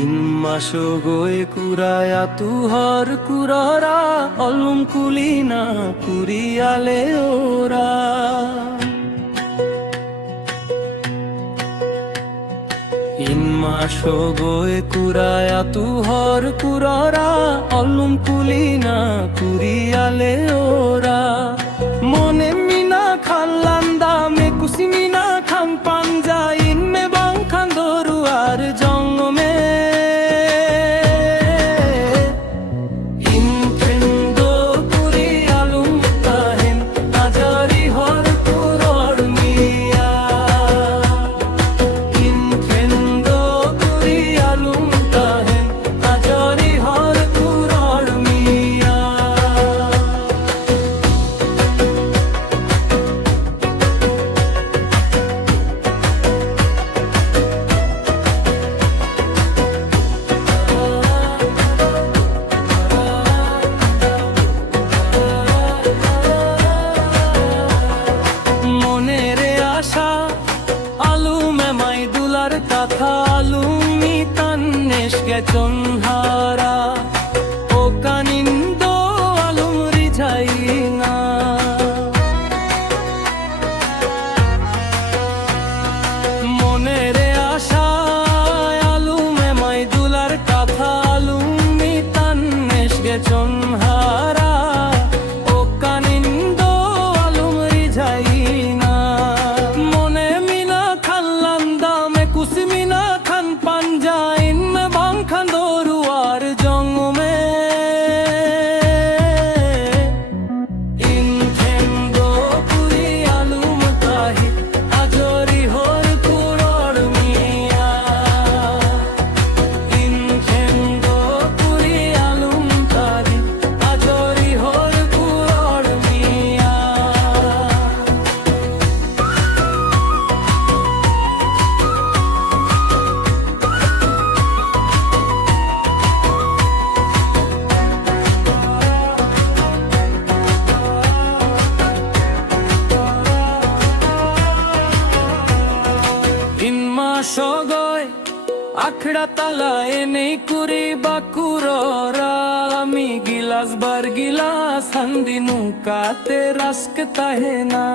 ইনমাসগৈ কুরায়া তুহর কুররা অলুম কুলিনা কুরিয়ালে ওরা ইনমাসগৈ কুরায়া তুহর কুররা অলুম কুলিনা কুরিয়ালে ওরা মনে মিনা খাল্লান্দা মে কুসি মিনা খান পাঞ্জা ইনমে বাং খান দরুয়ার জঙ্গমে Alumi tannesh ge chonhara o kanindo alum rijaina monere asha alume mai dular katha alumi tannesh ge chonhara o kanindo alum rijaina mone mina khallanda me kusmina khan panja inme bang khan doruar jongme in thendo puri alum tahi ajori hor kuror miya in thendo puri alum tahi ajori hor kuror miya সগয় আখড়া তালা এনে কুরি বাকুররা আমি গিলাস বার গিলাস হান্দিনু কাতে rusk তাহে না